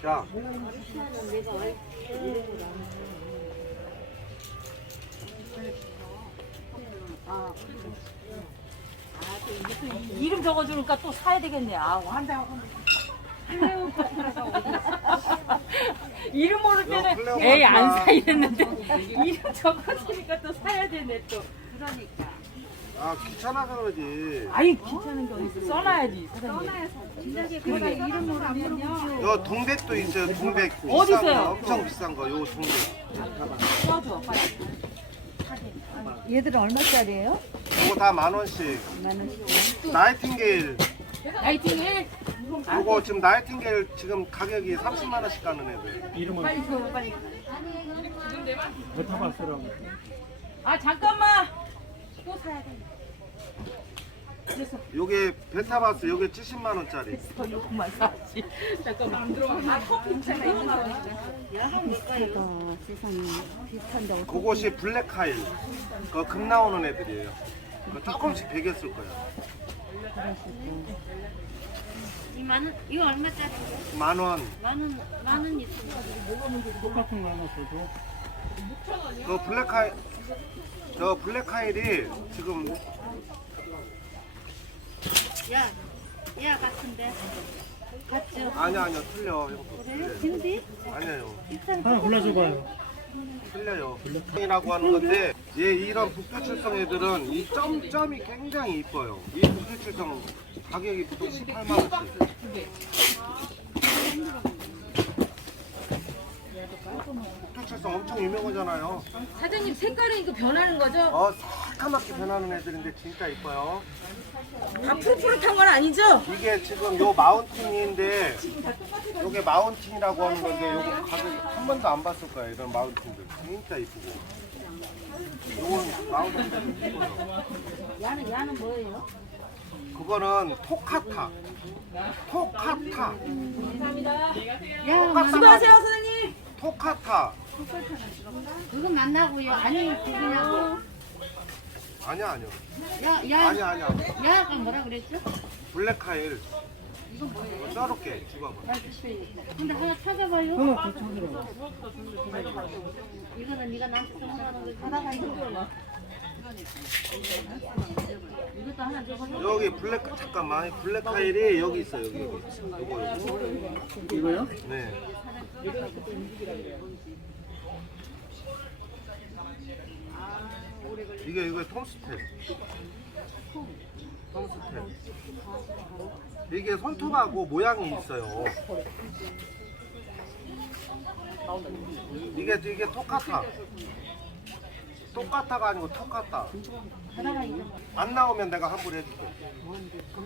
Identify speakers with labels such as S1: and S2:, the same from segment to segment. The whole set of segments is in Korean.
S1: 자,
S2: 이름 적어주니까 또 사야 되겠네. 아, 한대 이름 모를
S1: 야,
S2: 때는 에이 안. 사 이랬는데 이름 적어주니까 또 사야 되네 또. 그러니까.
S1: 아 귀찮아서 그러지.
S2: 아이 귀찮은 게 어딨어. 써놔야지 사장님. 그러게.
S1: 요 동백도 있어요. 동백 비싼
S2: 어디 있어요?
S1: 거, 엄청 비싼 거. 요 동백.
S2: 써줘 빨리.
S3: 얘들은 얼마짜리예요?
S1: 요거 다 만 원씩.
S3: 만 원씩.
S1: 나이팅게일.
S2: 나이팅게일
S1: 요거 지금 나이팅게일 지금 가격이 30만 원씩 가는 애들.
S4: 이름은
S2: 빨리 줘 빨리.
S4: 베타바스라고.
S2: 아 잠깐만. 또 사야 돼. 그래서
S1: 요게 베타바스 요게 70만 원짜리.
S2: 더 요것만 사지. 잠깐만 안 들어가. 아 커피 있잖아 있는 거.
S3: 이거 세상에 비슷한다고.
S1: 그것이 블랙하일. 그거 금 나오는 애들이에요. 그거 조금씩 베겼을 거예요.
S5: 이만 원 이거 얼마짜리예요?
S1: 만 원.
S5: 만원 만 원 있습니다.
S4: 똑같은 거 하나 줘도
S1: 그 블랙하일 저 블랙하일이 지금
S5: 야, 야 같은데. 같죠?
S1: 아니야 아니야 틀려 형.
S5: 그래요? 진디?
S1: 아니에요.
S4: 하나 골라줘봐요.
S1: 틀려요. 이라고 하는 건데 얘 이런 북두칠성 애들은 이 점점이 굉장히 이뻐요. 이 북두칠성 가격이 보통 18만 원씩. 북 두칠성 엄청 유명하잖아요.
S2: 사장님 색깔은 이거 변하는 거죠?
S1: 어 새까맣게 변하는 애들인데 진짜 이뻐요.
S2: 다 푸릇푸릇한 건 아니죠?
S1: 이게 지금 요 마운틴인데 요게 마운틴이라고 하는 건데 요거 가격 한 번도 안 봤을 거예요. 이런 마운틴들 진짜 이쁘고. 요건 마운틴 이뻐요.
S5: 야는 야는 뭐예요?
S1: 그거는 토카타. 토카타.
S5: 야,
S2: 수고하세요 사장님.
S1: 토카타.
S5: 그거 만나고요. 아니 그냥
S1: 아니야 아니야.
S5: 야, 야,
S1: 아니야 아니야.
S5: 야가 뭐라 그랬죠?
S1: 블랙카일. 이거 뭐예요? 썰을게. 죽어봐.
S5: 근데 하나 찾아봐요.
S4: 어, 그.
S5: 이거는 네가 나한테 선물하는 거
S1: 여기 블랙 잠깐만. 블랙 카일이 여기 있어 여기 여기. 요거 요거.
S4: 이거요?
S1: 네. 이게 이거 톰스텝. 톰스텝. 이게 손톱하고 모양이 있어요. 이게 이게 토카타. 토카타가 아니고 토카타. 안 나오면 내가 환불 해줄게.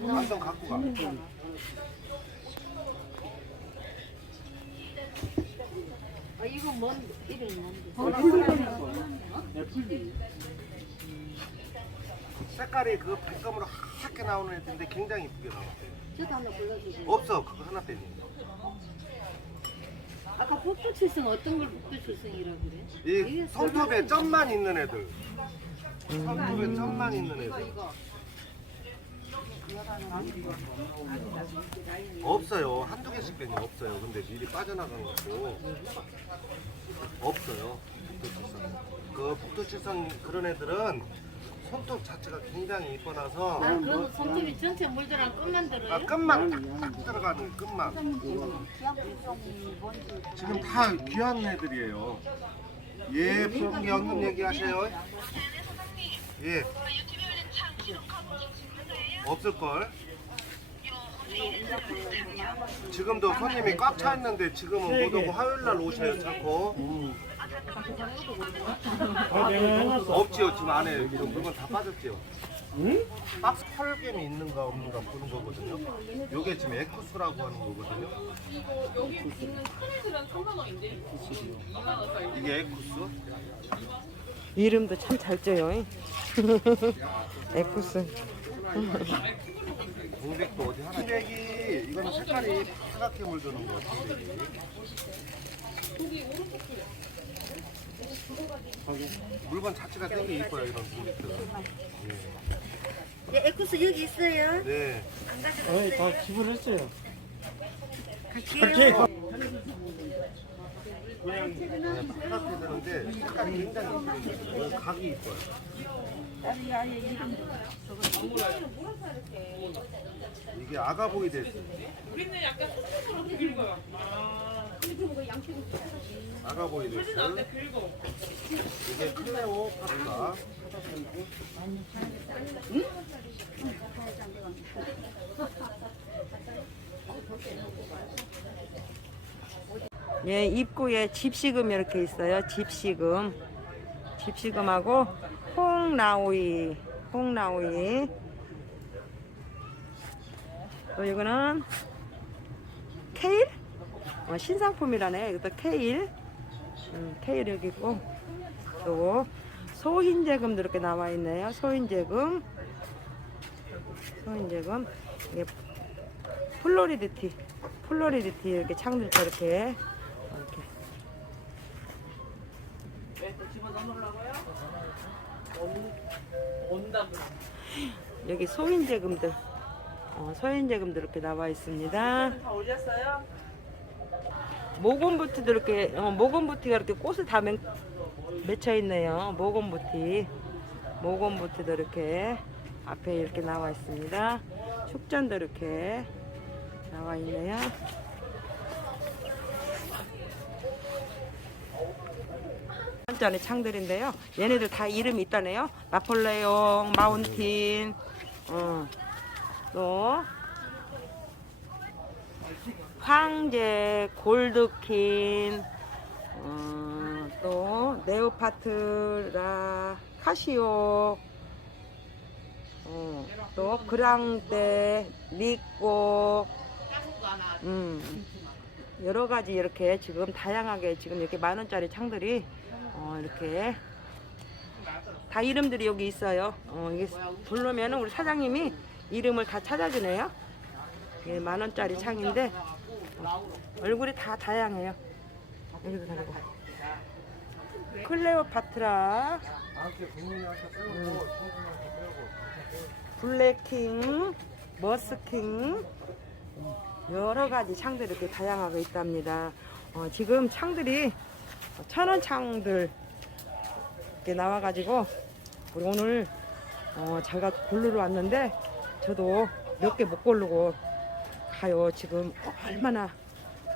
S1: 한성 갖고 가.
S5: 아, 이거 뭔 이름이 뭔데?
S1: 색깔이 그 백검으로 하얗게 나오는 애들인데 굉장히 이쁘게 나와.
S5: 저도 하나 불러주세요.
S1: 없어 그거 하나 때문에.
S5: 아까 북두칠성 어떤 걸 북두칠성이라고 그래?
S1: 이 손톱에 점만 있는 애들. 손톱에 점만 있는 애들. 없어요. 한두 개씩밖에 없어요. 근데 미리 빠져나간 거고 없어요. 북두칠성. 그 북두칠성 그런 애들은 손톱 자체가 굉장히 이뻐나서
S5: 아, 그럼 손톱이 전체 물들랑 끝만 들어요?
S1: 아, 끝만 딱딱 들어가는 끝만. 지금 다 귀한 애들이에요. 예, 형님 얘기하세요. 예. 없을 걸. 지금도 손님이 꽉 차 있는데 지금은 못 오고 화요일 날 오셔요, 자꾸.
S4: 아, 내가 해놨어.
S1: 없지요, 지금 안에 지금 물건 다 빠졌지요.
S4: 응?
S1: 박스 펄겜이 있는가 없는가 보는 거거든요. 요게 지금 에쿠스라고 하는 거거든요. 이게 에쿠스?
S6: 이름도 참 잘 쪄요. 에쿠스.
S1: 동백도 어디 하나. 동백이 이거는 색깔이 파랗게 물드는 거. 동백이. 물건 자체가 되게 이뻐요 이런 동백들은.
S5: 예, 에쿠스 여기 있어요.
S1: 네.
S4: 어이, 다 지불했어요.
S3: 갈게요.
S1: 바깥에 되는데 색깔이 굉장히 이쁘고 각이 이뻐요. 이게 아가보이 됐어요. 아가보이 됐어요. 이게 클레오 파스타.
S6: 예, 입구에 집시금 이렇게 있어요. 집시금. 집시금하고 홍나오이. 홍나오이. 또 이거는 케일? 어, 신상품이라네. 이것도 케일. 음, 있고. 또 소흰제금도 이렇게 나와 있네요. 소흰제금. 소흰제금. 이게 플로리드 티. 플로리드 티 이렇게 창들 저렇게 이렇게. 여기 소인제금들, 어, 소인제금들 이렇게 나와 있습니다. 다 올렸어요? 모건부티도 이렇게, 어, 모건부티가 이렇게 꽃을 다 맺, 맺혀 있네요. 모건부티, 모건부티도 이렇게 앞에 이렇게 나와 있습니다. 축전도 이렇게 나와 있네요. 원짜리 창들인데요. 얘네들 다 이름이 있다네요. 나폴레옹, 마운틴, 어, 또 황제, 골드킨, 어, 또 네오파트라, 카시오, 어, 또 그랑데, 리꼬, 음, 여러 가지 이렇게 지금 다양하게 지금 이렇게 만 원짜리 창들이 어, 이렇게 다 이름들이 여기 있어요. 어, 이게 부르면은 우리 사장님이 이름을 다 찾아주네요. 이게 만 원짜리 창인데 어, 얼굴이 다 다양해요. 여기도 다르고 클레오파트라. 블랙킹, 머스킹 여러 가지 창들이 이렇게 다양하게 있답니다. 어, 지금 창들이 천원 창들 이렇게 나와가지고 우리 오늘 어, 제가 고르러 왔는데 저도 몇 개 못 고르고 가요. 지금 얼마나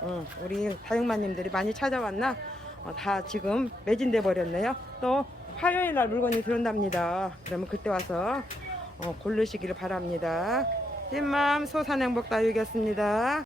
S6: 어, 우리 다육마님들이 많이 찾아왔나 어, 다 지금 매진돼 버렸네요. 또 화요일 날 물건이 들어온답니다. 그러면 그때 와서 어, 고르시기를 바랍니다. 찐맘 소산행복 다육이었습니다.